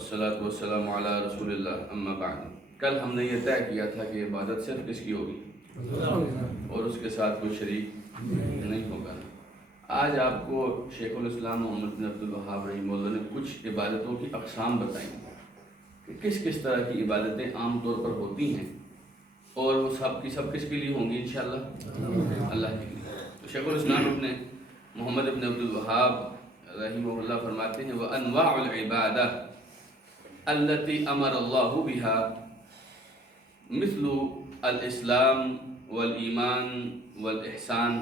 والصلاة والسلام علی رسول اللہ اما بعد۔ کل ہم نے یہ طے کیا تھا کہ عبادت صرف کس کی ہوگی اور اس کے ساتھ کوئی شریک نہیں ہوگا۔ آج آپ کو شیخ الاسلام محمد بن عبد الوہاب رحمہ اللہ نے کچھ عبادتوں کی اقسام بتائیں کہ کس کس طرح کی عبادتیں عام طور پر ہوتی ہیں اور وہ سب کی سب کس کے لیے ہوں گی انشاءاللہ اللہ کے لیے۔ تو شیخ الاسلام ابن محمد بن عبد الوہاب رحمہ اللہ فرماتے ہیں وَأَنْوَاعُ الْعِبَادَةِ الَّتِي أَمَرَ اللَّهُ بِهَا مثل الإسلام والإيمان والإحسان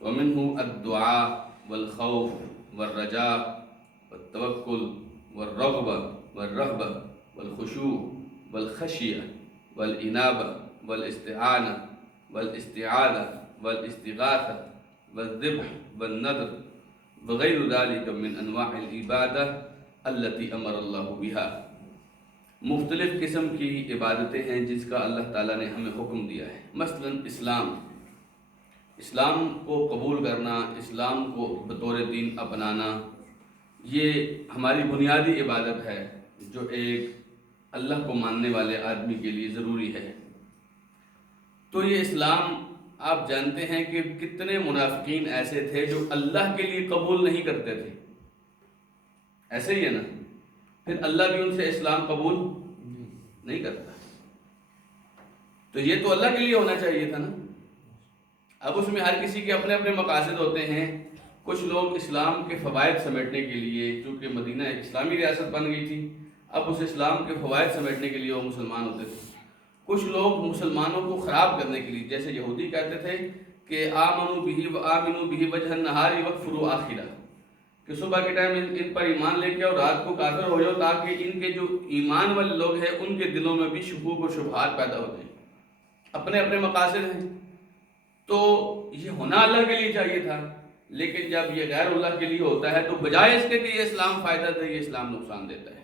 ومنه الدعاء والخوف والرجاء والتوكل والرغبة والرهبة والخشوع والخشية والإنابة والاستعانة والاستعاذة والاستغاثة والذبح والنذر وغير ذلك من انواع العبادة التي امر اللہ بها۔ مختلف قسم کی عبادتیں ہیں جس کا اللہ تعالیٰ نے ہمیں حکم دیا ہے۔ مثلا اسلام کو قبول کرنا، اسلام کو بطور دین اپنانا، یہ ہماری بنیادی عبادت ہے جو ایک اللہ کو ماننے والے آدمی کے لیے ضروری ہے۔ تو یہ اسلام آپ جانتے ہیں کہ کتنے منافقین ایسے تھے جو اللہ کے لیے قبول نہیں کرتے تھے، ایسے ہی ہے نا؟ پھر اللہ بھی ان سے اسلام قبول نہیں کرتا، تو یہ تو اللہ کے لیے ہونا چاہیے تھا نا۔ اب اس میں ہر کسی کے اپنے اپنے مقاصد ہوتے ہیں۔ کچھ لوگ اسلام کے فوائد سمیٹنے کے لیے، چونکہ مدینہ ایک اسلامی ریاست بن گئی تھی، اب اس اسلام کے فوائد سمیٹنے کے لیے وہ مسلمان ہوتے تھے۔ کچھ لوگ مسلمانوں کو خراب کرنے کے لیے، جیسے یہودی کہتے تھے کہ آمنوا بہ وآمنوا بہ وجہ النہار واکفروا آخرہ، کہ صبح کے ٹائم ان پر ایمان لے کے اور رات کو کافر ہو جاؤ، تاکہ ان کے جو ایمان والے لوگ ہیں ان کے دلوں میں بھی شکوک اور شبہات پیدا ہوتے ہیں۔ اپنے اپنے مقاصد ہیں، تو یہ ہونا اللہ کے لیے چاہیے تھا، لیکن جب یہ غیر اللہ کے لیے ہوتا ہے تو بجائے اس کے کہ یہ اسلام فائدہ دے، یہ اسلام نقصان دیتا ہے۔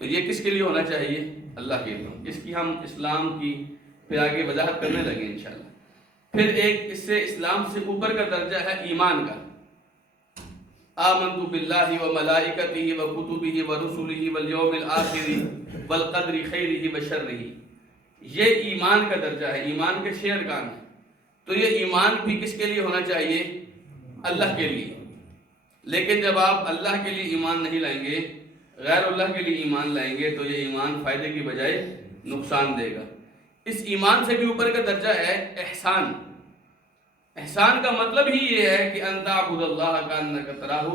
تو یہ کس کے لیے ہونا چاہیے؟ اللہ کے لیے۔ اس کی ہم اسلام کی پھر آگے وضاحت کرنے لگے انشاءاللہ۔ پھر ایک اس سے اسلام سے اوپر کا درجہ ہے ایمان کا۔ آمنت باللہ وملائکتہ وکتبہ ورسلہ والیوم الآخر والقدر خیرہ وشرہ، یہ ایمان کا درجہ ہے، ایمان کے 6 ارکان ہیں۔ تو یہ ایمان بھی کس کے لیے ہونا چاہیے؟ اللہ کے لیے۔ لیکن جب آپ اللہ کے لیے ایمان نہیں لائیں گے، غیر اللہ کے لیے ایمان لائیں گے، تو یہ ایمان فائدے کی بجائے نقصان دے گا۔ اس ایمان سے بھی اوپر کا درجہ ہے احسان۔ احسان کا مطلب ہی یہ ہے کہ ان تعبد اللہ کانک تراہ،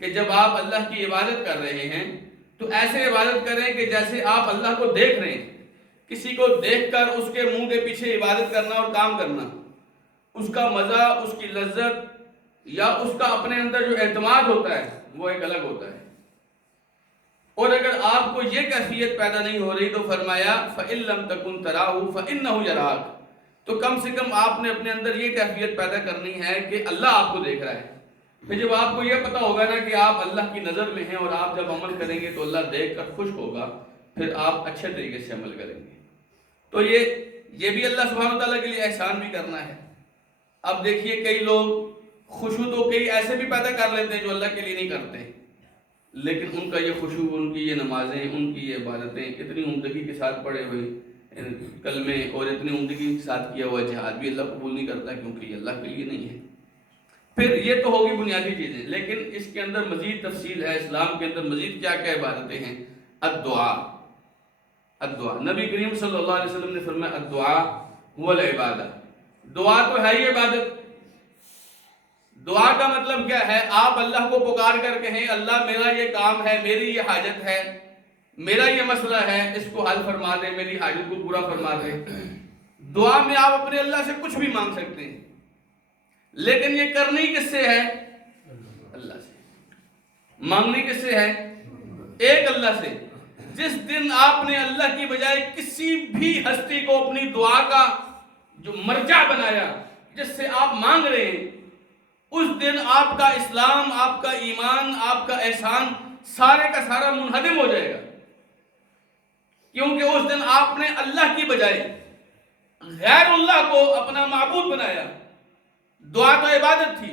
کہ جب آپ اللہ کی عبادت کر رہے ہیں تو ایسے عبادت کریں کہ جیسے آپ اللہ کو دیکھ رہے ہیں۔ کسی کو دیکھ کر اس کے منہ کے پیچھے عبادت کرنا اور کام کرنا، اس کا مزہ، اس کی لذت یا اس کا اپنے اندر جو اعتماد ہوتا ہے وہ ایک الگ ہوتا ہے۔ اور اگر آپ کو یہ کیفیت پیدا نہیں ہو رہی تو فرمایا فَإِن لَمْ تَكُنْ تَرَاهُ فَإِنَّهُ يَرَاكَ، تو کم سے کم آپ نے اپنے اندر یہ کیفیت پیدا کرنی ہے کہ اللہ آپ کو دیکھ رہا ہے۔ پھر جب آپ کو یہ پتا ہوگا نا کہ آپ اللہ کی نظر میں ہیں اور آپ جب عمل کریں گے تو اللہ دیکھ کر خوش ہوگا، پھر آپ اچھے طریقے سے عمل کریں گے۔ تو یہ بھی اللہ سبحانہ وتعالیٰ کے لیے احسان بھی کرنا ہے۔ اب دیکھیے کئی لوگ خشوع تو کئی ایسے بھی پیدا کر لیتے ہیں جو اللہ کے لیے نہیں کرتے، لیکن ان کا یہ خشوع، ان کی یہ نمازیں، ان کی یہ عبادتیں اتنی عمدگی کے ساتھ پڑھے ہوئے کلمے اور اتنی عمدگی کے ساتھ کیا ہوا جہاد بھی اللہ قبول نہیں کرتا، کیونکہ یہ اللہ کے لیے نہیں ہے۔ پھر یہ تو ہوگی بنیادی چیزیں، لیکن اس کے اندر مزید تفصیل ہے۔ اسلام کے اندر مزید کیا کیا عبادتیں ہیں؟ الدعاء، نبی کریم صلی اللہ علیہ وسلم نے فرمایا الدعاء هو العبادہ، دعا تو ہے ہی عبادت۔ دعا کا مطلب کیا ہے؟ آپ اللہ کو پکار کر کہیں اللہ میرا یہ کام ہے، میری یہ حاجت ہے، میرا یہ مسئلہ ہے، اس کو حل فرما دے، میری حاجت کو پورا فرما دے۔ دعا میں آپ اپنے اللہ سے کچھ بھی مانگ سکتے ہیں، لیکن یہ کرنی کس سے ہے؟ اللہ سے۔ مانگنی کس سے ہے؟ ایک اللہ سے۔ جس دن آپ نے اللہ کی بجائے کسی بھی ہستی کو اپنی دعا کا جو مرجع بنایا، جس سے آپ مانگ رہے ہیں، اس دن آپ کا اسلام، آپ کا ایمان، آپ کا احسان سارے کا سارا منہدم ہو جائے گا، کیونکہ اس دن آپ نے اللہ کی بجائے غیر اللہ کو اپنا معبود بنایا۔ دعا تو عبادت تھی،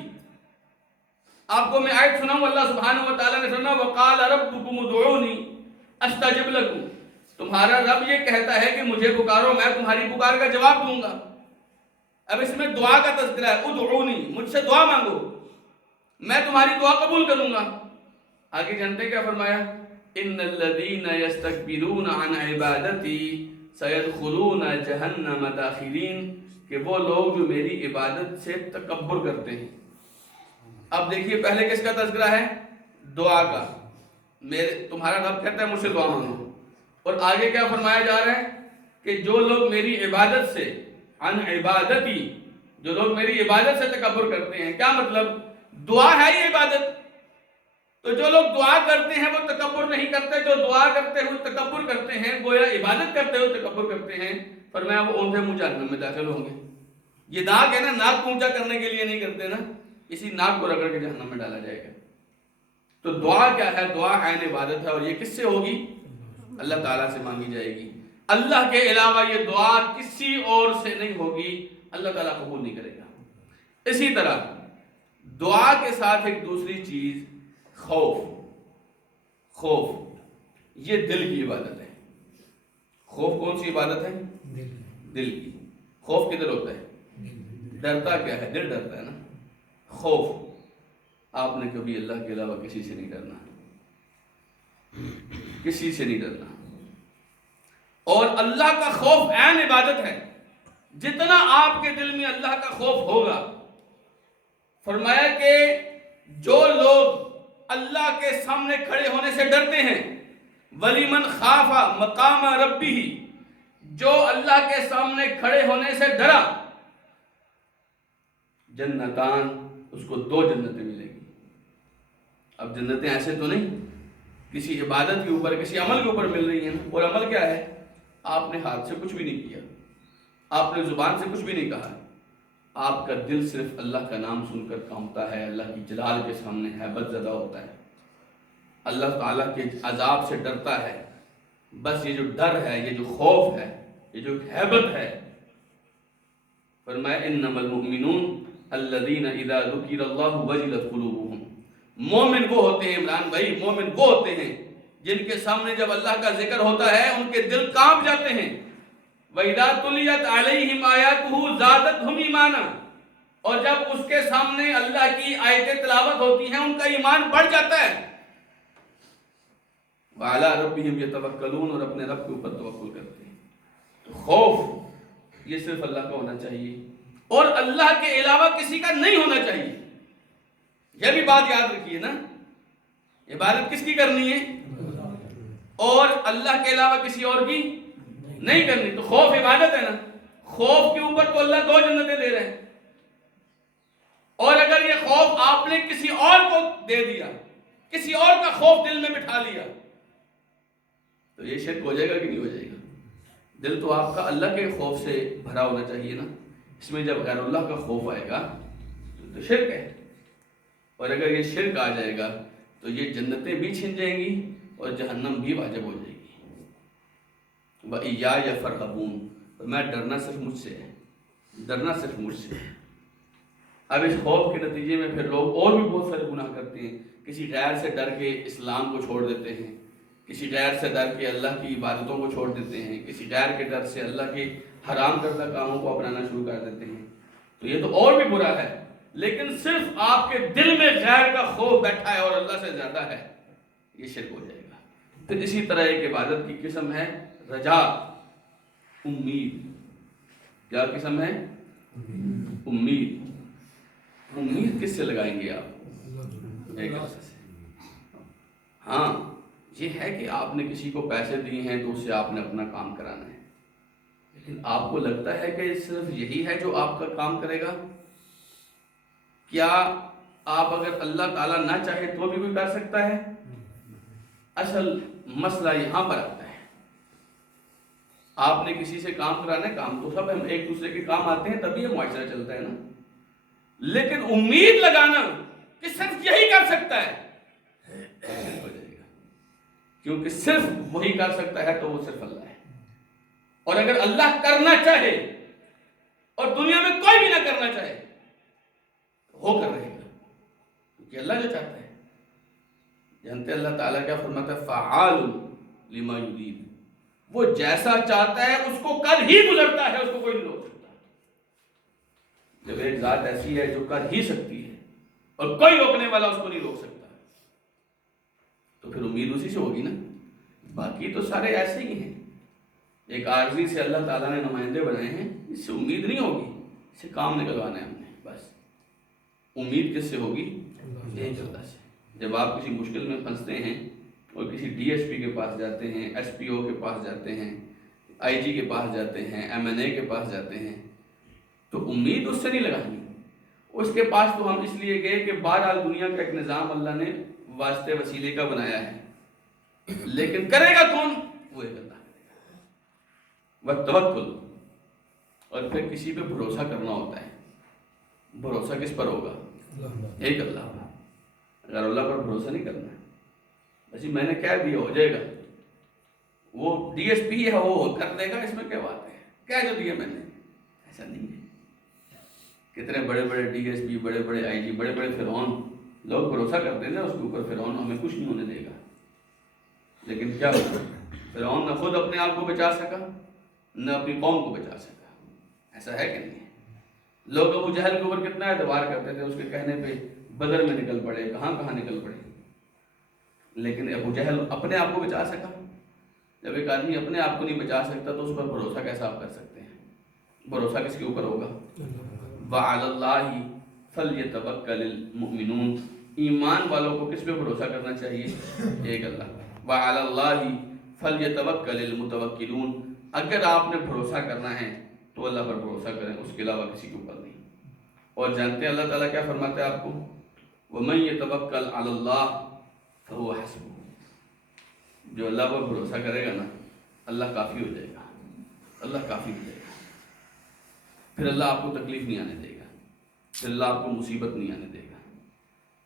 آپ کو میں آیت سناؤں، اللہ سبحانہ و تعالیٰ نے سنا وقال ربکم ادعونی استجب لکم، تمہارا رب یہ کہتا ہے کہ مجھے پکارو، میں تمہاری پکار کا جواب دوں گا۔ اب اس میں دعا کا تذکرہ ہے، ادعونی، مجھ سے دعا مانگو، میں تمہاری دعا قبول کروں گا۔ آگے جانتے کیا فرمایا؟ ان الذین یستکبرون عن عبادتی سیدخلون جہنم داخرین، کہ وہ لوگ جو میری عبادت سے تکبر کرتے ہیں۔ اب دیکھیے پہلے کس کا تذکرہ ہے؟ دعا کا، تمہارا رب کہتا ہے مجھ سے دعا مانگو، اور آگے کیا فرمایا جا رہا ہے کہ جو لوگ میری عبادت سے، عن عبادتی، جو لوگ میری عبادت سے تکبر کرتے ہیں، کیا مطلب؟ دعا ہے یہ عبادت، تو جو لوگ دعا کرتے ہیں وہ تکبر نہیں کرتے، جو دعا کرتے ہوئے تکبر کرتے ہیں، گویا عبادت کرتے ہوئے تکبر کرتے ہیں، فرمایا وہ اوندھے منہ جہنم میں داخل ہوں گے۔ یہ ناک ہے نا، ناک کو اونچا کرنے کے لیے نہیں کرتے نا، اسی ناک کو رگڑ کے جہنم میں ڈالا جائے گا۔ تو دعا کیا ہے؟ دعا عین عبادت ہے، اور یہ کس سے ہوگی؟ اللہ تعالیٰ سے مانگی جائے گی۔ اللہ کے علاوہ یہ دعا کسی اور سے نہیں ہوگی، اللہ تعالیٰ قبول نہیں کرے گا۔ اسی طرح دعا کے ساتھ ایک دوسری چیز خوف، یہ دل کی عبادت ہے۔ خوف کون سی عبادت ہے؟ دل کی۔ خوف کدھر ہوتا ہے؟ ڈرتا کیا ہے؟ دل ڈرتا ہے نا۔ خوف، آپ نے کبھی اللہ کے علاوہ کسی سے نہیں ڈرنا، کسی سے نہیں ڈرنا، اور اللہ کا خوف عین عبادت ہے۔ جتنا آپ کے دل میں اللہ کا خوف ہوگا، فرمایا کہ جو لوگ اللہ کے سامنے کھڑے ہونے سے ڈرتے ہیں، وَلِمَنْ خَافَ مَقَامَ رَبِّهِ، جو اللہ کے سامنے کھڑے ہونے سے ڈرا، جنتان، اس کو 2 جنتیں ملیں گی۔ اب جنتیں ایسے تو نہیں کسی عبادت کے اوپر، کسی عمل کے اوپر مل رہی ہیں، اور عمل کیا ہے؟ آپ نے ہاتھ سے کچھ بھی نہیں کیا، آپ نے زبان سے کچھ بھی نہیں کہا، آپ کا دل صرف اللہ کا نام سن کر کانپتا ہے، اللہ کی جلال کے سامنے ہیبت زدہ ہوتا ہے، اللہ تعالیٰ کے عذاب سے ڈرتا ہے۔ بس یہ جو ڈر ہے، یہ جو خوف ہے، یہ جو ہیبت ہے، فرمایا انما المؤمنون الذین اذا ذکر اللہ وجلت قلوبہم، مومن وہ ہوتے ہیں عمران بھائی، مومن وہ ہوتے ہیں جن کے سامنے جب اللہ کا ذکر ہوتا ہے ان کے دل کانپ جاتے ہیں۔ وَإِذَا تُلِيَتْ عَلَيْهِمْ آيَاتُهُ زَادَتْهُمْ ایمانا، اور جب اس کے سامنے اللہ کی آیتیں تلاوت ہوتی ہیں ان کا ایمان بڑھ جاتا ہے۔ وَعَلَىٰ رَبِّهِمْ يَتَوَكَّلُونَ، اور اپنے رب کے اوپر توکل کرتے ہیں۔ تو خوف یہ صرف اللہ کا ہونا چاہیے، اور اللہ کے علاوہ کسی کا نہیں ہونا چاہیے۔ یہ بھی بات یاد رکھیے نا، عبادت کس کی کرنی ہے؟ اور اللہ کے علاوہ کسی اور کی نہیں کرنی۔ تو خوف عبادت ہے نا، خوف کے اوپر تو اللہ 2 جنتیں دے رہے ہیں، اور اگر یہ خوف آپ نے کسی اور کو دے دیا، کسی اور کا خوف دل میں بٹھا لیا، تو یہ شرک ہو جائے گا کہ نہیں ہو جائے گا؟ دل تو آپ کا اللہ کے خوف سے بھرا ہونا چاہیے نا، اس میں جب غیر اللہ کا خوف آئے گا تو شرک ہے، اور اگر یہ شرک آ جائے گا تو یہ جنتیں بھی چھن جائیں گی اور جہنم بھی واجب ہو جائے گی۔ وَإِيَّايَ فَارْهَبُونَ، میں ڈرنا صرف مجھ سے ہے، ڈرنا صرف مجھ سے ہے۔ اب اس خوف کے نتیجے میں پھر لوگ اور بھی بہت سارے گناہ کرتے ہیں، کسی غیر سے ڈر کے اسلام کو چھوڑ دیتے ہیں، کسی غیر سے ڈر کے اللہ کی عبادتوں کو چھوڑ دیتے ہیں، کسی غیر کے ڈر سے اللہ کے حرام کردہ کاموں کو اپنانا شروع کر دیتے ہیں، تو یہ تو اور بھی برا ہے۔ لیکن صرف آپ کے دل میں غیر کا خوف بیٹھا ہے اور اللہ سے زیادہ ہے، یہ شرک ہو جائے گا۔ پھر اسی طرح ایک عبادت کی قسم ہے رجا، امید۔ کیا قسم ہے؟ امید۔ امید کس سے لگائیں گے آپ؟ ایک ایسے سے۔ ہاں یہ ہے کہ آپ نے کسی کو پیسے دیے ہیں تو اس سے آپ نے اپنا کام کرانا ہے، لیکن آپ کو لگتا ہے کہ صرف یہی ہے جو آپ کا کام کرے گا؟ کیا آپ اگر اللہ تعالیٰ نہ چاہے تو بھی کوئی کر سکتا ہے؟ اصل مسئلہ یہاں پر آتا ہے، آپ نے کسی سے کام کرانا ہے، کام تو سب ہم ایک دوسرے کے کام آتے ہیں تبھی یہ معاشرہ چلتا ہے نا، لیکن امید لگانا کہ صرف یہی کر سکتا ہے ہو جائے گا، کیونکہ صرف وہی کر سکتا ہے تو وہ صرف اللہ ہے، اور اگر اللہ کرنا چاہے اور دنیا میں کوئی بھی نہ کرنا چاہے ہو کر رہے گا۔ یہ اللہ جو چاہتا ہے. جانتے اللہ تعالیٰ کیا فرماتا ہے؟ فعال لما یرید. وہ جیسا چاہتا ہے اس کو کر ہی گزرتا ہے، اس کو کوئی نہیں روک سکتا. جب ایک ذات ایسی ہے جو کر ہی سکتی ہے اور کوئی روکنے والا اس کو نہیں روک سکتا، تو پھر امید اسی سے ہوگی نا. باقی تو سارے ایسے ہی ہیں. ایک عارضی سے اللہ تعالیٰ نے نمائندے بنائے ہیں، اس سے امید نہیں ہوگی، اس سے کام نکلوانا ہے ہم نے. بس امید کس سے ہوگی؟ ایک اللہ سے. جب آپ کسی مشکل میں پھنستے ہیں اور کسی ڈی ایس پی کے پاس جاتے ہیں، ایس پی او کے پاس جاتے ہیں، آئی جی کے پاس جاتے ہیں، ایم این اے کے پاس جاتے ہیں، تو امید اس سے نہیں لگانی. اس کے پاس تو ہم اس لیے گئے کہ بہرحال دنیا کا ایک نظام اللہ نے واسطے وسیلے کا بنایا ہے، لیکن کرے گا کون؟ وہ ایک اللہ کرے گا. وتوکل. اور پھر کسی پہ بھروسہ کرنا ہوتا ہے. بھروسہ کس پر ہوگا؟ ایک اللہ پر. اگر اللہ پر بھروسہ نہیں کرنا ہے، اچھی میں نے کہہ دیا ہو جائے گا، وہ ڈی ایس پی ہے وہ کر دے گا، اس میں کیا بات ہے، کہہ جو دیا میں نے. ایسا نہیں ہے. کتنے بڑے بڑے ڈی ایس پی، بڑے بڑے آئی جی، بڑے بڑے فرعون، لوگ بھروسہ کرتے تھے اس کے اوپر، فرعون ہمیں کچھ نہیں ہونے دے گا. لیکن کیا ہوا؟ فرعون نہ خود اپنے آپ کو بچا سکا، نہ اپنی قوم کو بچا سکا. ایسا ہے کہ نہیں ہے؟ لوگ ابو جہل کے اوپر کتنا اعتبار کرتے تھے، اس کے کہنے پہ بدر میں نکل پڑے، کہاں کہاں نکل پڑے. لیکن ابو جہل اپنے آپ کو بچا سکا. جب ایک آدمی اپنے آپ کو نہیں بچا سکتا تو اس پر بھروسہ کیسا آپ کر سکتے ہیں؟ بھروسہ کس کے اوپر ہوگا؟ وَعَلَى اللَّهِ فَلْيَتَوَكَّلِ الْمُؤْمِنُونَ. ایمان والوں کو کس پہ بھروسہ کرنا چاہیے؟ ایک اللہ. وَعَلَى اللَّهِ فَلْيَتَوَكَّلِ الْمُتَوَكِّلُونَ. اگر آپ نے بھروسہ کرنا ہے تو اللہ پر بھروسہ کریں، اس کے علاوہ کسی کے اوپر نہیں. اور جانتے ہیں اللہ تعالیٰ کیا فرماتا ہے آپ کو؟ وَمَن يَتَوَكَّلْ عَلَى اللَّهِ فَهُوَ حَسْبُهُ. جو اللہ پر بھروسہ کرے گا نا، اللہ کافی ہو جائے گا. اللہ کافی ہو جائے گا. پھر اللہ آپ کو تکلیف نہیں آنے دے گا، پھر اللہ آپ کو مصیبت نہیں آنے دے گا.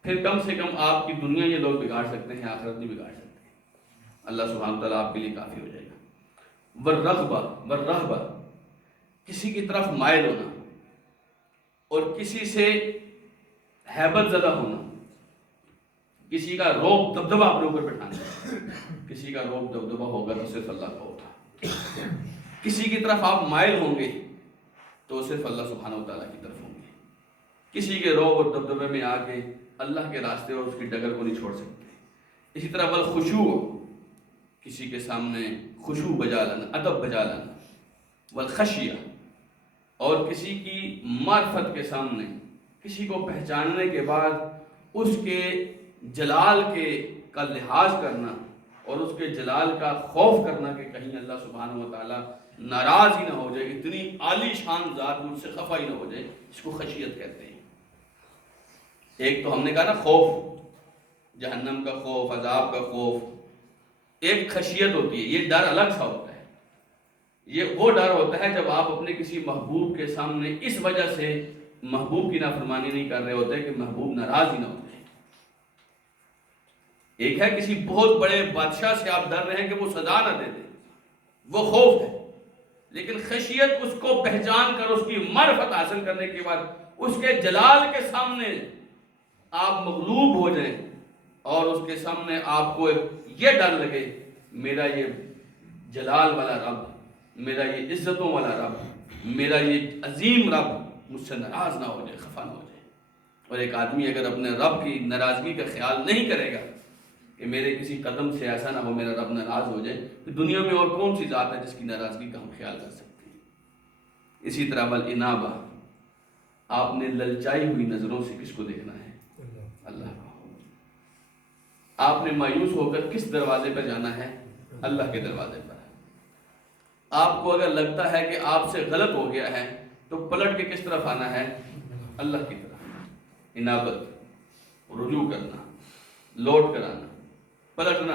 پھر کم سے کم آپ کی دنیا یہ لوگ بگاڑ سکتے ہیں، آخرت نہیں بگاڑ سکتے. اللہ سبحانہ تعالیٰ آپ کے لیے کافی ہو جائے گا. والرغبہ، کسی کی طرف مائل ہونا اور کسی سے ہیبت زدہ ہونا، کسی کا روب دبدبہ اپنے اوپر بٹھانا. کسی کا روب دبدبہ ہوگا تو صرف اللہ کا ہوگا. کسی کی طرف آپ مائل ہوں گے تو صرف اللہ سبحانہ وتعالیٰ کی طرف ہوں گے. کسی کے روب اور دبدبے میں آ کے اللہ کے راستے اور اس کی ڈگر کو نہیں چھوڑ سکتے. اسی طرح والخشوع، کسی کے سامنے خشوع بجا لانا، ادب بجا لانا. والخشیہ، اور کسی کی معرفت کے سامنے، کسی کو پہچاننے کے بعد اس کے جلال کا لحاظ کرنا اور اس کے جلال کا خوف کرنا کہ کہیں اللہ سبحانہ و تعالیٰ ناراض ہی نہ ہو جائے، اتنی عالی شان ذات مجھ سے خفا ہی نہ ہو جائے. اس کو خشیت کہتے ہیں. ایک تو ہم نے کہا نا خوف، جہنم کا خوف، عذاب کا خوف. ایک خشیت ہوتی ہے، یہ ڈر الگ سا ہوتا ہے. یہ وہ ڈر ہوتا ہے جب آپ اپنے کسی محبوب کے سامنے اس وجہ سے محبوب کی نافرمانی نہیں کر رہے ہوتے کہ محبوب ناراض ہی نہ ہو جائے. ایک ہے کسی بہت بڑے بادشاہ سے آپ ڈر رہے ہیں کہ وہ سزا نہ دے دے، وہ خوف ہے. لیکن خشیت اس کو پہچان کر اس کی معرفت حاصل کرنے کے بعد اس کے جلال کے سامنے آپ مغلوب ہو جائیں اور اس کے سامنے آپ کو یہ ڈر لگے میرا یہ جلال والا رب، میرا یہ عزتوں والا رب، میرا یہ عظیم رب مجھ سے ناراض نہ ہو جائے، خفا نہ ہو جائے. اور ایک آدمی اگر اپنے رب کی ناراضگی کا خیال نہیں کرے گا کہ میرے کسی قدم سے ایسا نہ ہو میرا رب ناراض ہو جائے، تو دنیا میں اور کون سی ذات ہے جس کی ناراضگی کا ہم خیال کر سکتے ہیں. اسی طرح والانابہ، آپ نے للچائی ہوئی نظروں سے کس کو دیکھنا ہے؟ اللہ کو. آپ نے مایوس ہو کر کس دروازے پر جانا ہے؟ اللہ کے دروازے پر. آپ کو اگر لگتا ہے کہ آپ سے غلط ہو گیا ہے تو پلٹ کے کس طرف آنا ہے؟ اللہ کی طرف. انابت، رجوع کرنا، لوٹ کر آنا، پلٹنا،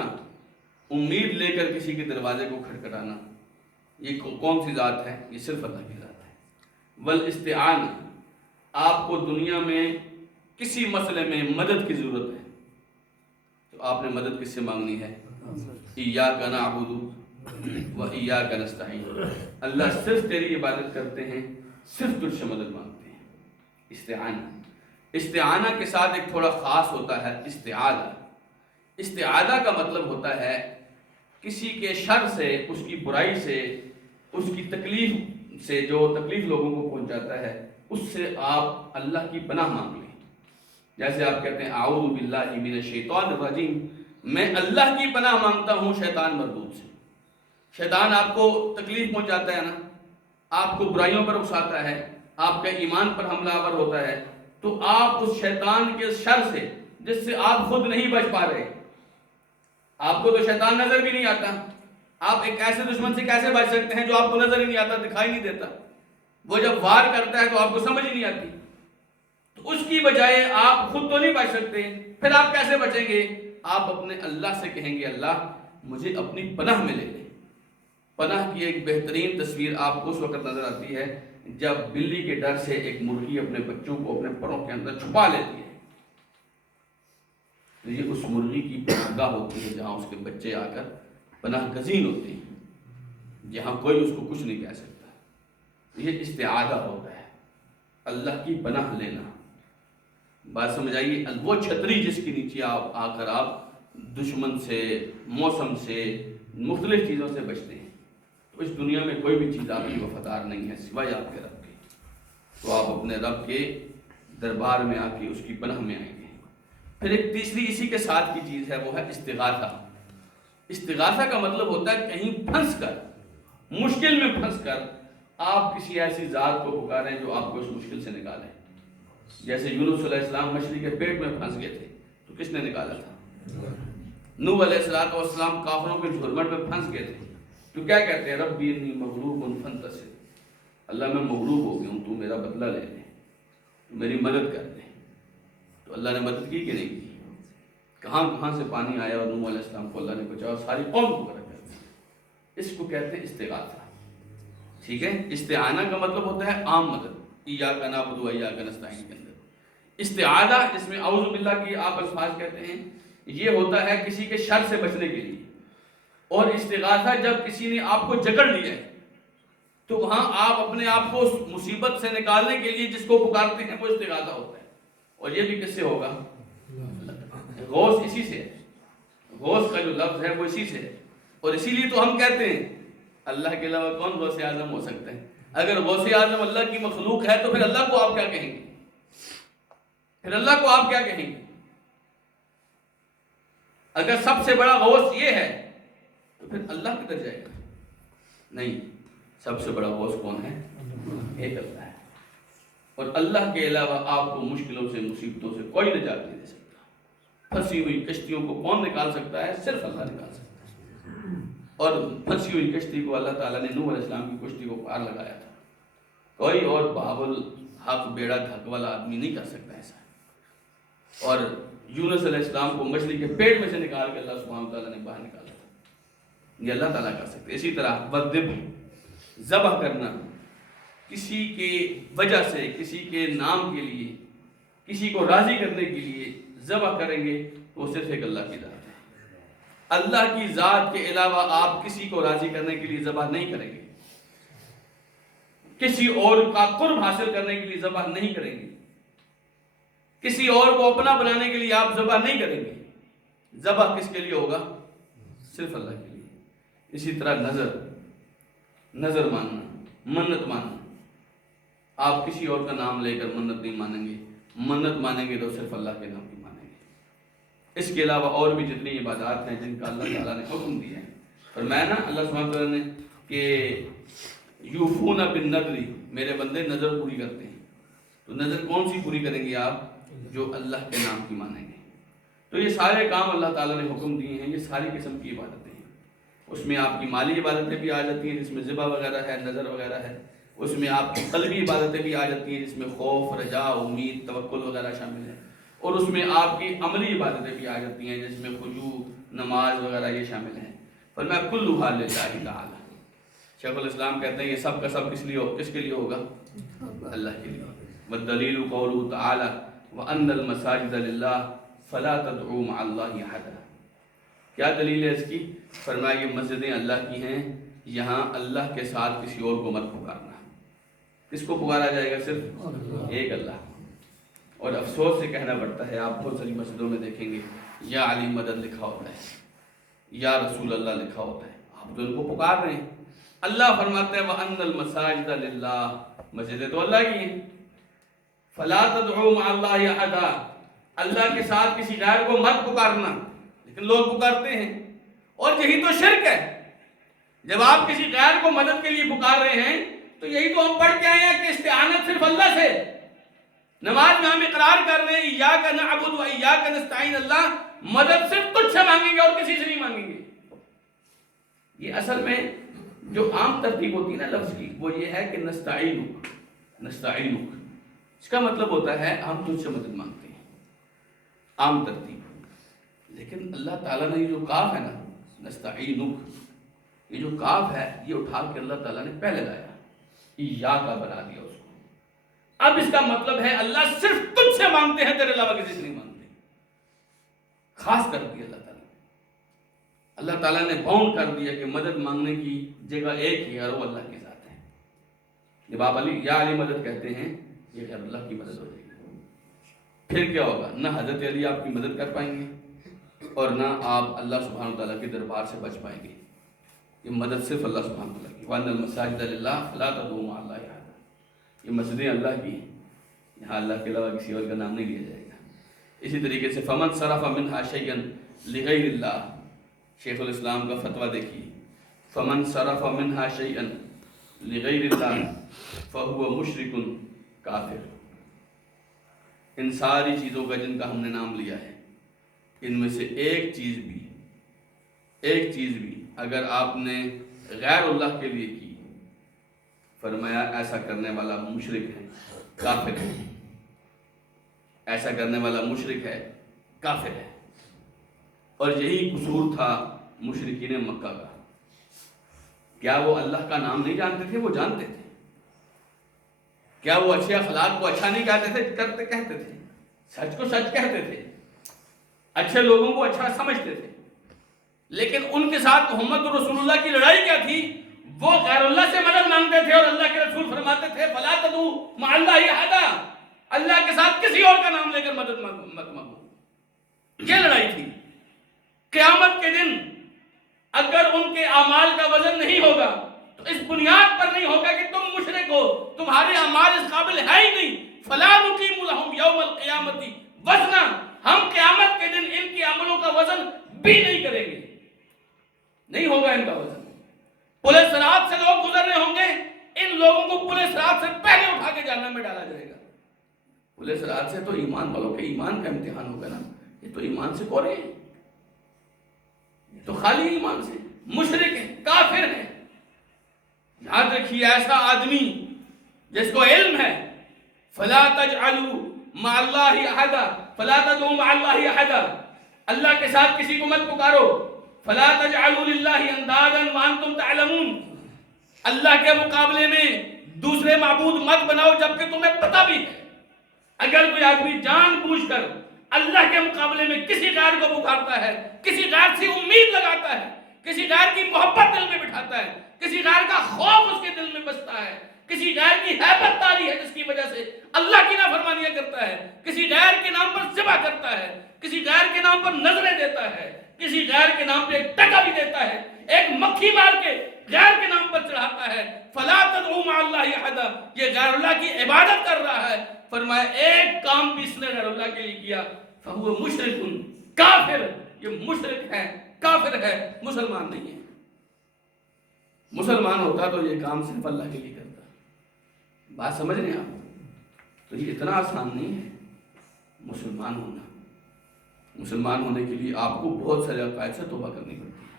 امید لے کر کسی کے دروازے کو کھٹکھٹانا. یہ کون سی ذات ہے؟ یہ صرف اللہ کی ذات ہے. والاستعانہ، آپ کو دنیا میں کسی مسئلے میں مدد کی ضرورت ہے تو آپ نے مدد کس سے مانگنی ہے؟ ایاک نعبد و ایاک نستعین. اللہ صرف تیری عبادت کرتے ہیں، صرف تجھ سے مدد مانگتے ہیں. استعانہ. استعانہ کے ساتھ ایک تھوڑا خاص ہوتا ہے استعاذہ۔ استعاذہ کا مطلب ہوتا ہے کسی کے شر سے، اس کی برائی سے، اس کی تکلیف سے، جو تکلیف لوگوں کو پہنچاتا ہے، اس سے آپ اللہ کی پناہ مانگ لیں۔ جیسے آپ کہتے ہیں اعوذ باللہ من الشیطان الرجیم، میں اللہ کی پناہ مانگتا ہوں شیطان مردود سے۔ شیطان آپ کو تکلیف پہنچاتا ہے نا، آپ کو برائیوں پر اکساتا ہے، آپ کا ایمان پر حملہ آور ہوتا ہے، تو آپ اس شیطان کے شر سے، جس سے آپ خود نہیں بچ پا رہے، آپ کو تو شیطان نظر بھی نہیں آتا، آپ ایک ایسے دشمن سے کیسے بچ سکتے ہیں جو آپ کو نظر ہی نہیں آتا، دکھائی نہیں دیتا، وہ جب وار کرتا ہے تو آپ کو سمجھ ہی نہیں آتی، تو اس کی بجائے آپ خود تو نہیں بچ سکتے، پھر آپ کیسے بچیں گے؟ آپ اپنے اللہ سے کہیں گے اللہ مجھے اپنی پناہ میں لے لیں۔ پناہ کی ایک بہترین تصویر آپ کو اس وقت نظر آتی ہے جب بلی کے ڈر سے ایک مرغی اپنے بچوں کو اپنے پروں کے اندر چھپا لیتی ہے، تو یہ اس مرغی کی پناہ گاہ ہوتی ہے جہاں اس کے بچے آ کر پناہ گزین ہوتے ہیں، جہاں کوئی اس کو کچھ نہیں کہہ سکتا۔ یہ استعاذہ ہوتا ہے، اللہ کی پناہ لینا۔ بات سمجھ آئیے، وہ چھتری جس کے نیچے آپ آ کر آپ دشمن سے، موسم سے، مختلف چیزوں سے بچتے ہیں، تو اس دنیا میں کوئی بھی چیز آپ کی وفادار نہیں ہے سوائے آپ کے رب کے، تو آپ اپنے رب کے دربار میں آ کے اس کی پناہ میں آئیں گے۔ پھر ایک تیسری اسی کے ساتھ کی چیز ہے، وہ ہے استغاثہ۔ استغاثہ کا مطلب ہوتا ہے کہیں پھنس کر، مشکل میں پھنس کر آپ کسی ایسی ذات کو پکاریں جو آپ کو اس مشکل سے نکالے۔ جیسے یونس علیہ السلام مچھلی کے پیٹ میں پھنس گئے تھے، تو کس نے نکالا تھا؟ نوح علیہ السلام کافروں کے جھرمٹ میں پھنس گئے تھے، تو کیا کہتے ہیں؟ ربی انی مغلوب فانتصر، اللہ میں مغلوب ہو گیا ہوں، تو میرا بدلہ لے لے، تو میری مدد کر دے۔ تو اللہ نے مدد کی کہ نہیں کی؟ کہاں کہاں سے پانی آیا اور نوح علیہ السلام کو اللہ نے بچایا، ساری قوم کو غرق کر دیا۔ اس کو کہتے ہیں استغاثہ، ٹھیک ہے؟ استعانہ کا مطلب ہوتا ہے عام مدد، ایاک نعبد و ایاک نستعین کے اندر۔ استعاذہ جس میں اعوذ باللہ کی آپ الفاظ کہتے ہیں، یہ ہوتا ہے کسی کے شر سے بچنے کے لیے۔ اور استغاثہ جب کسی نے آپ کو جکڑ لیا ہے، تو وہاں آپ اپنے آپ کو اس مصیبت سے نکالنے کے لیے جس کو پکارتے ہیں وہ استغاثہ ہوتا ہے۔ اور یہ بھی کس سے ہوگا؟ غوث اسی سے ہے، غوث کا جو لفظ ہے وہ اسی سے ہے۔ اور اسی لیے تو ہم کہتے ہیں اللہ کے علاوہ کون غوث اعظم ہو سکتا ہے؟ اگر غوث اعظم اللہ کی مخلوق ہے تو پھر اللہ کو آپ کیا کہیں گے؟ پھر اللہ کو آپ کیا کہیں گے؟ اگر سب سے بڑا غوث یہ ہے تو پھر اللہ کدھر جائے گا؟ نہیں، سب سے بڑا غوث کون ہے؟ ایک اللہ ہے۔ اور اللہ کے علاوہ آپ کو مشکلوں سے، مصیبتوں سے کوئی نجات نہیں دے سکتا۔ پھنسی ہوئی کشتیوں کو کون نکال سکتا ہے؟ صرف اللہ نکال سکتا ہے۔ اور پھنسی ہوئی کشتی کو اللہ تعالیٰ نے نوح علیہ السلام کی کشتی کو پار لگایا تھا، کوئی اور بابل حق بیڑا دھک والا آدمی نہیں کر سکتا ایسا۔ اور یونس علیہ السلام کو مچھلی کے پیٹ میں سے نکال کے اللہ سبحانہ وتعالیٰ نے باہر نکالا تھا، یہ اللہ تعالیٰ کر سکتے۔ اسی طرح وَالذِّبْحُ، ذبح کرنا، کسی کے وجہ سے، کسی کے نام کے لیے، کسی کو راضی کرنے کے لیے ذبح کریں گے تو وہ صرف ایک اللہ کی ذات ہے۔ اللہ کی ذات کے علاوہ آپ کسی کو راضی کرنے کے لیے ذبح نہیں کریں گے، کسی اور کا قرب حاصل کرنے کے لیے ذبح نہیں کریں گے، کسی اور کو اپنا بنانے کے لیے آپ ذبح نہیں کریں گے۔ ذبح کس کے لیے ہوگا؟ صرف اللہ کے لیے۔ اسی طرح نظر ماننا، منت ماننا، آپ کسی اور کا نام لے کر منت نہیں مانیں گے، منت مانیں گے تو صرف اللہ کے نام کی مانیں گے۔ اس کے علاوہ اور بھی جتنی عبادات ہیں جن کا اللہ تعالیٰ نے حکم دیا ہے، فرمایا نا اللہ سبحانہ وتعالیٰ نے کہ یوفون بالنذر، میرے بندے نظر پوری کرتے ہیں، تو نظر کون سی پوری کریں گے آپ؟ جو اللہ کے نام کی مانیں گے۔ تو یہ سارے کام اللہ تعالیٰ نے حکم دیے ہیں، یہ ساری قسم کی عبادتیں ہیں۔ اس میں آپ کی مالی عبادتیں بھی آ جاتی ہیں جس میں ذبح وغیرہ ہے، نظر وغیرہ ہے۔ اس میں آپ کی قلبی عبادتیں بھی آ جاتی ہیں جس میں خوف، رجا، امید، توکل وغیرہ شامل ہے۔ اور اس میں آپ کی عملی عبادتیں بھی آ جاتی ہیں جس میں خضوع، نماز وغیرہ یہ شامل ہیں۔ فرمایا کلھا للہ تعالی۔ شیخ الاسلام کہتے ہیں یہ سب کا سب کس کے لیے ہوگا؟ اللہ کے لیے۔ والدلیل قولہ تعالی وَأَنَّ الْمَسَاجِدَ لِلَّهِ فَلَا تَدْعُوا مَعَ اللَّهِ أَحَدًا۔ کیا دلیل ہے اس کی؟ فرمایا یہ مسجدیں اللہ کی ہیں، یہاں اللہ کے ساتھ کسی اور کو مت پکارنا۔ کس کو پکارا جائے گا؟ صرف ایک اللہ۔ اور افسوس سے کہنا پڑتا ہے، آپ بہت ساری مسجدوں میں دیکھیں گے یا علی مدد لکھا ہوتا ہے، یا رسول اللہ لکھا ہوتا ہے، آپ تو ان کو پکار رہے ہیں۔ اللہ فرماتے ہیں وَأَنَّ الْمَسَاجِدَ لِلَّهِ، مسجدیں تو اللہ کی ہیں، فَلَا تَدْعُوا مَعَ اللَّهِ أَحَدًا، اللہ کے ساتھ کسی غیر کو مت پکارنا، لیکن لوگ پکارتے ہیں، اور یہی تو شرک ہے۔ جب آپ کسی غیر کو مدد کے لیے پکار رہے ہیں تو یہی تو ہم پڑھ کے آئے ہیں کہ استعانت صرف اللہ سے۔ نماز میں ہم اقرار کر رہے ہیں ایاک نعبد و ایاک نستعین، اللہ مدد صرف تجھ سے مانگیں گے اور کسی سے نہیں مانگیں گے۔ یہ اصل میں جو عام ترتیب ہوتی ہے نا لفظ کی، وہ یہ ہے کہ نستعینک، نستعینک، اس کا مطلب ہوتا ہے ہم تجھ سے مدد مانگتے ہیں، عام ترتیب۔ لیکن اللہ تعالیٰ نے یہ جو کاف ہے نا نستعینک، یہ جو کاف ہے یہ اٹھا کے اللہ تعالیٰ نے پہلے لایا، یا کا بنا دیا اس کو۔ اب اس کا مطلب ہے اللہ صرف تجھ سے مانگتے ہیں، تیرے علاوہ کسی سے نہیں مانگتے، خاص کر دیا اللہ تعالیٰ۔ اللہ تعالیٰ نے باؤنڈ کر دیا کہ مدد مانگنے کی جگہ ایک ہی ہے اور وہ اللہ کے ساتھ ہے۔ جب آپ یا علی مدد کہتے ہیں یہ غیر اللہ کی مدد ہو جائے گی، پھر کیا ہوگا؟ نہ حضرت علی آپ کی مدد کر پائیں گے اور نہ آپ اللہ سبحانہ وتعالیٰ کے دربار سے بچ پائیں گے۔ یہ مدد صرف اللہ سبحانہ وتعالیٰ کی، وَأَنَّ الْمَسَاجِدَ لِلَّهِ فَلَا تَدْعُوا مَعَ اللَّهِ أَحَدًا، یہ مسجدیں اللہ کی ہیں، یہاں اللہ کے علاوہ کسی اور کا نام نہیں لیا جائے گا۔ اسی طریقے سے فَمَنْ صَرَفَ مِنْهَا شَيْئًا لِغَيْرِ اللَّهِ، شیخ الاسلام کا فتویٰ دیکھیے، فَمَنْ صَرَفَ مِنْهَا شَيْئًا لِغَيْرِ اللَّهِ فَهُوَ مُشْرِكٌ کافر۔ ان ساری چیزوں کا جن کا ہم نے نام لیا ہے، ان میں سے ایک چیز بھی اگر آپ نے غیر اللہ کے لیے کی، فرمایا ایسا کرنے والا مشرک ہے، کافر ہے، ایسا کرنے والا مشرک ہے، کافر ہے۔ اور یہی قصور تھا مشرکین مکہ کا۔ کیا وہ اللہ کا نام نہیں جانتے تھے؟ وہ جانتے تھے۔ کیا وہ اچھے اخلاق کو اچھا نہیں کہتے تھے؟ کہتے تھے، سچ کو سچ کہتے تھے، اچھے لوگوں کو اچھا سمجھتے تھے، لیکن ان کے ساتھ محمد رسول اللہ کی لڑائی کیا تھی؟ وہ غیر اللہ سے مدد مانگتے تھے، اور اللہ کے رسول فرماتے تھے فَلَا تَدْعُوا مَعَ اللَّهِ أَحَدًا، اللہ کے ساتھ کسی اور کا نام لے کر مدد مت مانگو۔ یہ لڑائی تھی۔ قیامت کے دن اگر ان کے اعمال کا وزن نہیں ہوگا تو اس بنیاد پر نہیں ہوگا کہ تم مشرک ہو، تمہارے اعمال اس قابل ہے ہی نہیں، فَلَا نُقِيمُ لَهُمْ يَوْمَ الْقِيَامَةِ وَزْنًا، ہم قیامت کے دن ان کے عملوں کا وزن بھی نہیں کریں گے، نہیں ہوگا ان کا وزن۔ پلے صراط سے لوگ گزر رہے ہوں گے، ان لوگوں کو پلے صراط سے پہلے اٹھا کے جہنم میں ڈالا جائے گا۔ پلے صراط سے تو ایمان والوں کے ایمان کا امتحان ہوگا نا، یہ تو ایمان سے کورے ہیں، یہ تو خالی ایمان سے، مشرک ہے، کافر ہے۔ یاد رکھیے ایسا آدمی جس کو علم ہے فَلَا تَجْعَلُوا مَعَ اللَّهِ أَحَدًا، فَلَا تَدْعُوا مَعَ اللَّهِ أَحَدًا، اللہ کے ساتھ کسی کو مت پکارو، فَلَا تَجْعَلُوا لِلَّهِ أَنْدَادًا وَأَنْتُمْ تَعْلَمُونَ، اللہ کے مقابلے میں دوسرے معبود مت بناؤ جبکہ تمہیں پتہ بھی ہے۔ اگر کوئی آدمی جان بوجھ کر اللہ کے مقابلے میں کسی غیر کو پکارتا ہے، کسی غیر سے امید لگاتا ہے، کسی غیر کی محبت دل میں بٹھاتا ہے، کسی غیر کا خوف اس کے دل میں بستا ہے، کسی غیر کی ہیبت تاری ہے جس کی وجہ سے اللہ کی نافرمانیاں کرتا ہے، کسی غیر کے نام پر ذبح کرتا ہے، کسی غیر کے نام پر نظریں دیتا ہے، کسی غیر کے نام پہ ایک ٹکا بھی دیتا ہے، ایک مکھی مار کے غیر کے نام پر چڑھاتا ہے، فَلَا تَدْعُوا مَعَ اللَّهِ أَحَدًا، یہ غیر اللہ کی عبادت کر رہا ہے۔ فرمایا ایک کام بھی اس نے غیر اللہ کے لیے کیا، فَهُوَ مُشْرِكٌ کافر، یہ مشرک ہے، کافر ہے، مسلمان نہیں ہے۔ مسلمان ہوتا تو یہ کام صرف اللہ کے لیے کرتا۔ بات سمجھ رہے ہیں آپ؟ تو یہ اتنا آسان نہیں ہے مسلمان ہونا۔ مسلمان ہونے کے لیے آپ کو بہت سارے عقائد سے توبہ کرنی پڑتی ہے۔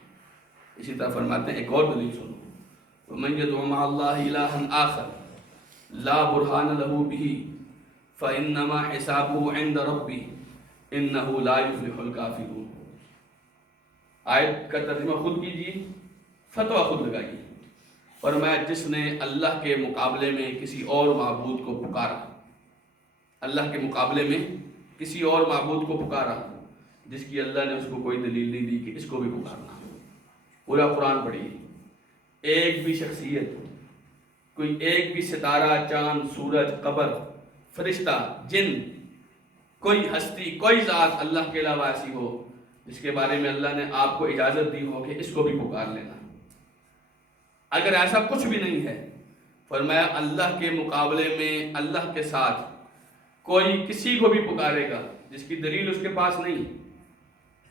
اسی طرح فرماتے ہیں ایک اور دلیل سنو، وَمَنْ يَدْعُ مَعَ اللَّهِ إِلَٰهًا آخَرَ لَا بُرْهَانَ لَهُ بِهِ فَإِنَّمَا حِسَابُهُ عِنْدَ رَبِّهِ إِنَّهُ لَا يُفْلِحُ الْكَافِرُونَ۔ آیت کا ترجمہ خود کیجئے، فتویٰ خود لگائیے۔ فرمایا جس نے اللہ کے مقابلے میں کسی اور معبود کو پکارا، اللہ کے مقابلے میں کسی اور معبود کو پکارا جس کی اللہ نے اس کو کوئی دلیل نہیں دی کہ اس کو بھی پکارنا، پورا قرآن پڑھیے، ایک بھی شخصیت، کوئی ایک بھی ستارہ، چاند، سورج، قمر، فرشتہ، جن، کوئی ہستی، کوئی ذات اللہ کے علاوہ ایسی ہو جس کے بارے میں اللہ نے آپ کو اجازت دی ہو کہ اس کو بھی پکار لینا، اگر ایسا کچھ بھی نہیں ہے، فرمایا اللہ کے مقابلے میں اللہ کے ساتھ کوئی کسی کو بھی پکارے گا جس کی دلیل اس کے پاس نہیں،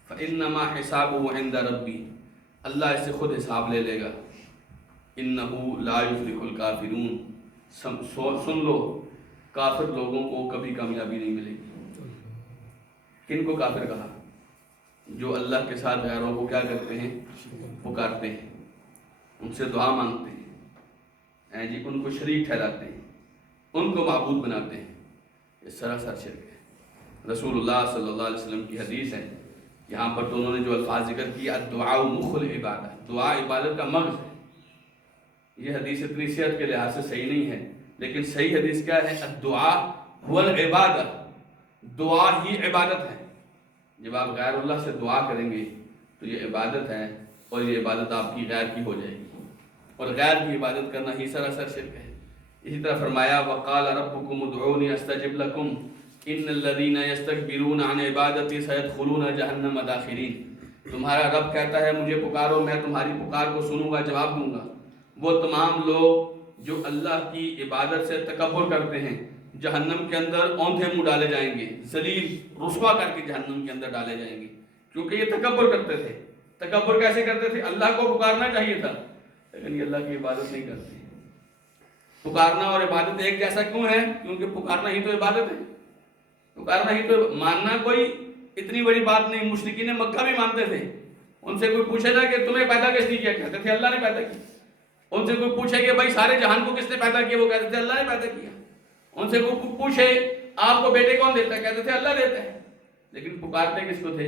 فَإِنَّمَا حِسَابُهُ عِنْدَ رَبِّي، اللہ اس سے خود حساب لے لے گا، إِنَّهُ لَا يُفْلِحُ الْكَافِرُونَ، سن لو کافر لوگوں کو کبھی کامیابی نہیں ملے گی۔ کن کو کافر کہا؟ جو اللہ کے ساتھ غیروں کو کیا کرتے ہیں؟ پکارتے ہیں، ان سے دعا مانگتے ہیں، جی ان کو شریک ٹھہراتے ہیں، ان کو معبود بناتے ہیں، یہ سراسر شرک ہے۔ رسول اللہ صلی اللہ علیہ وسلم کی حدیث ہے، یہاں پر تو انہوں نے جو الفاظ ذکر کیا، الدعاء مخ العبادہ، دعا عبادت کا مغز ہے۔ یہ حدیث اتنی صحت کے لحاظ سے صحیح نہیں ہے، لیکن صحیح حدیث کیا ہے؟ الدعاء هو العبادہ، دعا ہی عبادت ہے۔ جب آپ غیر اللہ سے دعا کریں گے تو یہ عبادت ہے، اور یہ عبادت آپ کی غیر کی ہو جائے گی، اور غیر کی عبادت کرنا ہی سراسر شرک ہے۔ اسی طرح فرمایا وَقَالَ رَبُّكُمُ ادْعُونِي أَسْتَجِبْ لَكُمْ إِنَّ الَّذِينَ يَسْتَكْبِرُونَ عَنْ عِبَادَتِي سَيَدْخُلُونَ جَهَنَّمَ دَاخِرِينَ، تمہارا رب کہتا ہے مجھے پکارو، میں تمہاری پکار کو سنوں گا، جواب دوں گا۔ وہ تمام لوگ جو اللہ کی عبادت سے تکبر کرتے ہیں جہنم کے اندر اوندھے منہ ڈالے جائیں گے، ذلیل رسوا کر کے جہنم کے اندر ڈالے جائیں گے، کیونکہ یہ تکبر کرتے تھے۔ تکبر کیسے کرتے تھے؟ اللہ کو پکارنا چاہیے تھا لیکن یہ اللہ کی عبادت نہیں کرتے۔ پکارنا اور عبادت ایک جیسا کیوں ہے؟ کیونکہ پکارنا ہی تو عبادت ہے، پکارنا ہی تو، ماننا کوئی اتنی بڑی بات نہیں۔ مشرکین مکہ بھی مانتے تھے، ان سے کوئی پوچھے نا کہ تمہیں پیدا کس نے کیا، کہتے تھے اللہ نے پیدا کیا۔ ان سے کوئی پوچھے کہ بھائی سارے جہان کو کس نے پیدا کیا، وہ کہتے تھے اللہ نے پیدا کیا۔ ان سے کوئی پوچھے آپ کو بیٹے کون دیتا ہے، کہتے تھے اللہ دیتا ہے۔ لیکن پکارتے کس کو تھے؟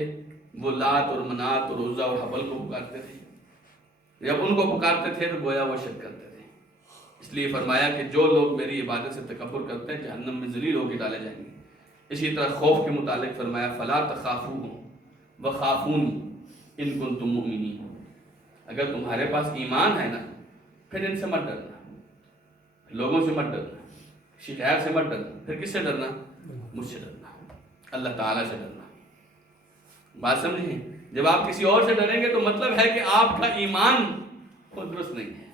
وہ لات اور منات اور عزا اور حبل کو پکارتے تھے۔ جب ان کو پکارتے تھے تو گویا وہ شرک کرتے تھے۔ اس لیے فرمایا کہ جو لوگ میری عبادت سے تکبر کرتے ہیں جہنم میں ذلیل ہو کے ڈالے جائیں گے۔ اسی طرح خوف کے متعلق فرمایا فلا تخافوهم وخافوني ان کنتم مؤمنین، اگر تمہارے پاس ایمان ہے نا پھر ان سے مت ڈرنا، لوگوں سے مت ڈرنا، کسی غیر سے مت ڈرنا، پھر کس سے ڈرنا؟ مجھ سے ڈرنا، اللہ تعالیٰ سے ڈرنا۔ بات سمجھیں؟ جب آپ کسی اور سے ڈریں گے تو مطلب ہے کہ آپ کا ایمان خود درست نہیں ہے۔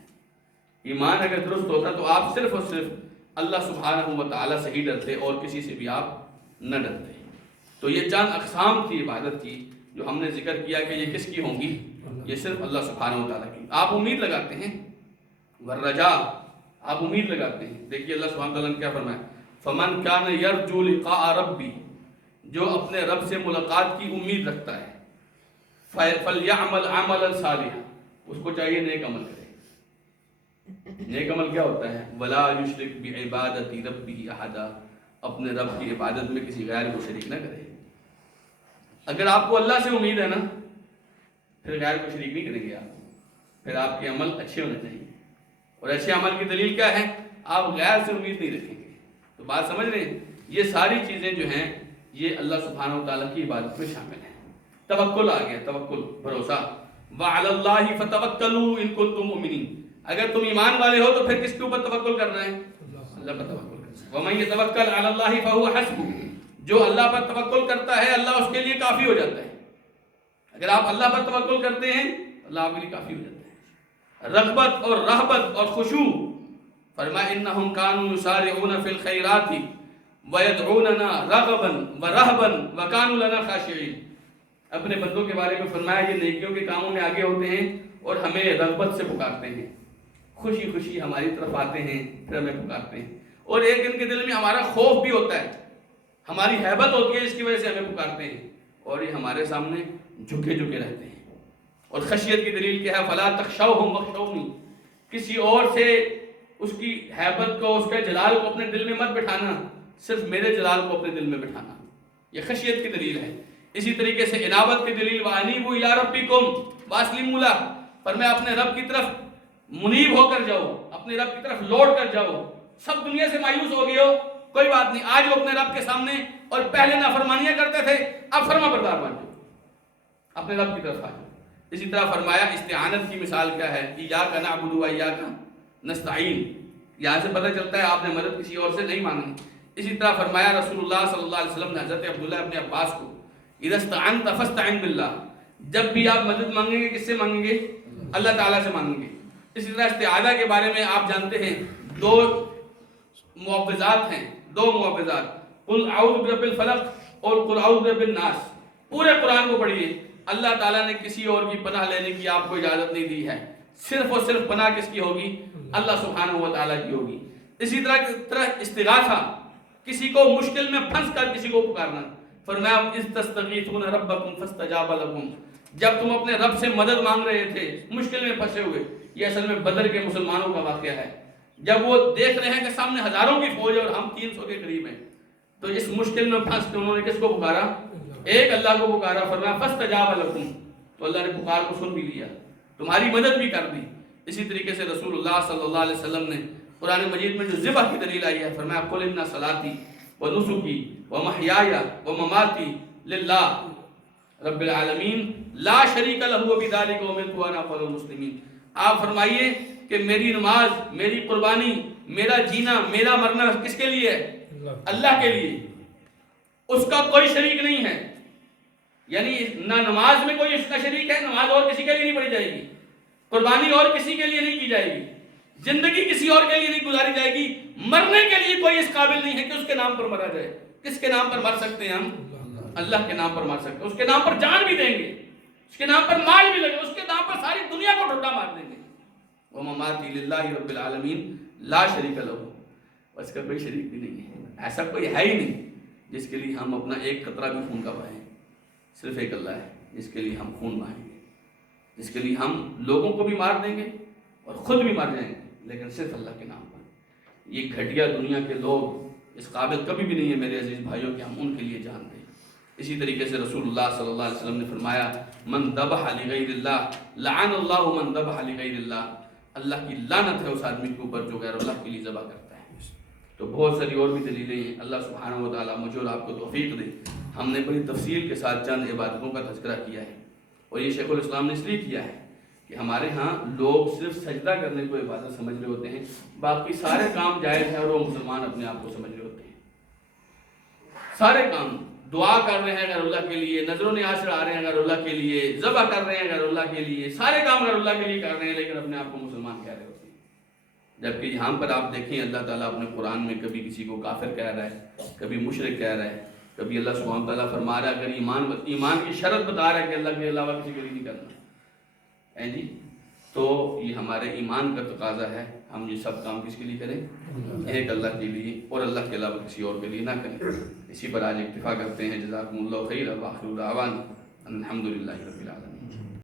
ایمان اگر درست ہوتا تو آپ صرف اور صرف اللہ سبحانہ و تعالیٰ سے ہی ڈرتے اور کسی سے بھی آپ نہ ڈرتے۔ تو یہ چند اقسام تھی عبادت کی جو ہم نے ذکر کیا کہ یہ کس کی ہوں گی؟ یہ صرف اللہ سبحانہ و تعالیٰ کی۔ آپ امید لگاتے ہیں، والرجاء، آپ امید لگاتے ہیں۔ دیکھیے اللہ سبحانہ وتعالیٰ نے کیا فرمایا، فمن کان یرجو لقاء ربی، جو اپنے رب سے ملاقات کی امید رکھتا ہے، فلیعمل عملا صالحا، اس کو چاہیے نیک عمل کرے۔ نیک عمل کیا ہوتا ہے؟ ولا یشرک بعبادت ربہ احدا، اپنے رب کی عبادت میں کسی غیر کو شریک نہ کرے۔ اگر آپ کو اللہ سے امید ہے نا پھر غیر کو شریک نہیں کریں گے آپ، پھر آپ کے عمل اچھے ہونے چاہیے۔ اور اچھے عمل کی دلیل کیا ہے؟ آپ غیر سے امید نہیں رکھیں گے۔ تو بات سمجھ رہے ہیں؟ یہ ساری چیزیں جو ہیں یہ اللہ سبحانہ و تعالیٰ کی عبادت میں شامل ہیں۔ توکل آ گیا، توکل، بھروسہ، وعلی اللہ فتوکلوا ان کنتم مؤمنین، اگر تم ایمان والے ہو تو پھر کس کے اوپر توکل کرنا ہے؟ اللہ پر توکل کرنا ہے۔ ومن یتوکل علی اللہ فہو حسبہ، جو اللہ پر توکل کرتا ہے اللہ اس کے لیے کافی ہو جاتا ہے۔ اگر آپ اللہ پر توکل کرتے ہیں اللہ آپ کے لیے کافی ہو جاتا ہے۔ رغبت اور رہبت اور خشوع، فرمایا انہم کانوا یسارعون فی الخیرات ویدعوننا رغبا ورہبا وکانوا لنا خاشعین، اپنے بندوں کے بارے میں فرمایا یہ نیکیوں کے کاموں میں آگے ہوتے ہیں اور ہمیں رغبت سے پکارتے ہیں، خوشی خوشی ہماری طرف آتے ہیں پھر ہمیں پکارتے ہیں، اور ایک ان کے دل میں ہمارا خوف بھی ہوتا ہے، ہماری ہیبت ہوتی ہے جس کی وجہ سے ہمیں پکارتے ہیں، اور یہ ہمارے سامنے جھکے جھکے رہتے ہیں۔ اور خشیت کی دلیل کیا ہے؟ فلا تخشوہم واخشونی، کسی اور سے اس کی ہیبت کو، اس کے جلال کو اپنے دل میں مت بٹھانا، صرف میرے جلال کو اپنے دل میں بٹھانا، یہ خشیت کی دلیل ہے۔ اسی طریقے سے انابت کی دلیل وانیبوا الی ربکم واسلموا لہ، فرمایا اپنے رب کی طرف منیب ہو کر جاؤ، اپنے رب کی طرف لوٹ کر جاؤ۔ سب دنیا سے مایوس ہو گئے ہو کوئی بات نہیں، آج وہ اپنے رب کے سامنے، اور پہلے نافرمانیاں کرتے تھے اب فرما بردار بن جاؤ، اپنے رب کی طرف آ جاؤ۔ اسی طرح فرمایا استعانت کی مثال کیا ہے؟ ایاک نعبد و ایاک نستعین، یہاں سے پتہ چلتا ہے آپ نے مدد کسی اور سے نہیں مانگنی، اسی طرح فرمایا رسول اللہ صلی اللہ علیہ وسلم نے حضرت عبداللہ ابن عباس کو، اذا استعنت فاستعن باللہ، جب بھی آپ مدد مانگیں گے کس سے مانگیں گے؟ اللہ تعالیٰ سے مانگیں گے۔ اسی طرح استعاذہ کے بارے میں آپ جانتے ہیں دو معوذات ہیں، دو معوذات، قل اعوذ برب الفلق اور قل اعوذ برب الناس۔ پورے قرآن کو پڑھیے، اللہ تعالیٰ نے کسی اور کی پناہ لینے کی آپ کو اجازت نہیں دی ہے، صرف اور صرف پناہ کس کی ہوگی؟ اللہ سبحانہ و تعالیٰ کی ہوگی۔ اسی طرح استغاثہ، کسی کو مشکل میں پھنس کر کسی کو پکارنا، فرمایا اذ تستغیثون ربکم فاستجاب لکم، جب تم اپنے رب سے مدد مانگ رہے تھے مشکل میں پھنسے ہوئے۔ یہ اصل میں بدر کے مسلمانوں کا واقعہ ہے، جب وہ دیکھ رہے ہیں کہ سامنے ہزاروں کی فوج ہے اور ہم 300 کے قریب ہیں، تو اس مشکل میں پھنس کے انہوں نے کس کو پکارا؟ ایک اللہ کو پکارا، فرمایا فاستجاب لکم، تو اللہ نے پکار کو سن بھی لیا، تمہاری مدد بھی کر دی۔ اسی طریقے سے رسول اللہ صلی اللہ علیہ وسلم نے قرآن مجید میں جو ذبح کی دلیل آئی ہے، فرمایا قل ان صلاتی و نسکی و محیای و مماتی للہ رب العالمین لا شریک لہ وبذلک امرت وانا اول المسلمین۔ آپ فرمائیے کہ میری نماز، میری قربانی، میرا جینا، میرا مرنا کس کے لیے ہے؟ اللہ کے لیے، اس کا کوئی شریک نہیں ہے۔ یعنی نہ نماز میں کوئی اس کا شریک ہے، نماز اور کسی کے لیے نہیں پڑھی جائے گی، قربانی اور کسی کے لیے نہیں کی جائے گی، زندگی کسی اور کے لیے نہیں گزاری جائے گی، مرنے کے لیے کوئی اس قابل نہیں ہے کہ اس کے نام پر مرا جائے۔ کس کے نام پر مر سکتے ہیں ہم؟ اللہ کے نام پر مر سکتے ہیں، اس کے نام پر جان بھی دیں گے، اس کے نام پر مال بھی لگے، اس کے نام پر ساری دنیا کو ڈھونڈا مار دیں گے۔ وَمَمَاتِي لِلَّهِ رَبِّ الْعَالَمِينَ لَا شَرِيكَ لَهُ، اس کا کوئی شریک بھی نہیں ہے، ایسا کوئی ہے ہی نہیں جس کے لیے ہم اپنا ایک قطرہ بھی خون کا بہائیں۔ صرف ایک اللہ ہے جس کے لیے ہم خون بہائیں گے، جس کے لیے ہم لوگوں کو بھی مار دیں گے اور خود بھی مر جائیں گے، لیکن صرف اللہ کے نام پر۔ یہ گھٹیا دنیا کے لوگ اس قابل کبھی بھی نہیں ہے میرے عزیز بھائیوں کہ ہم ان کے لیے جان دیں۔ اسی طریقے سے رسول اللہ صلی اللہ علیہ وسلم نے فرمایا من ذبح لغیر اللہ لعن اللہ من ذبح لغیر اللہ، اللہ کی لعنت ہے اس آدمی کے اوپر جو غیر اللہ کے لیے ذبح کرتا ہے۔ تو بہت ساری اور بھی دلیلیں ہیں، اللہ سبحانہ و تعالیٰ مجھے اور آپ کو توفیق دے۔ ہم نے بڑی تفصیل کے ساتھ چند عبادتوں کا تذکرہ کیا ہے، اور یہ شیخ الاسلام نے اس لیے کیا ہے کہ ہمارے ہاں لوگ صرف سجدہ کرنے کو عبادت سمجھ رہے ہوتے ہیں، باقی سارے کام جائز ہیں اور وہ مسلمان اپنے آپ کو سمجھ رہے ہوتے ہیں۔ سارے کام، دعا کر رہے ہیں غیر اللہ کے لیے، نظر و نیاز چڑھا رہے ہیں غیر اللہ کے لیے، ذبح کر رہے ہیں غیر اللہ کے لیے، سارے کام غیر اللہ کے لیے کر رہے ہیں، لیکن اپنے آپ کو مسلمان کہہ رہے ہوتے ہیں۔ جبکہ یہاں پر آپ دیکھیں اللہ تعالیٰ اپنے قرآن میں کبھی کسی کو کافر کہہ رہا ہے، کبھی مشرک کہہ رہا ہے، کبھی اللہ سبحانہ تعالیٰ فرما رہا ہے اگر ایمان کی شرط بتا رہا ہے کہ اللہ کے علاوہ کسی کے لیے نہیں کرنا ہے جی، تو یہ ہمارے ایمان کا تقاضا ہے، ہم یہ سب کام کس کے لیے کریں؟ ایک اللہ کے لیے، اور اللہ کے علاوہ کسی اور کے لیے نہ کریں۔ اسی پر آج اکتفا کرتے ہیں۔ جزاکم اللہ خیر، وآخر دعوانا الحمدللہ رب العالمین۔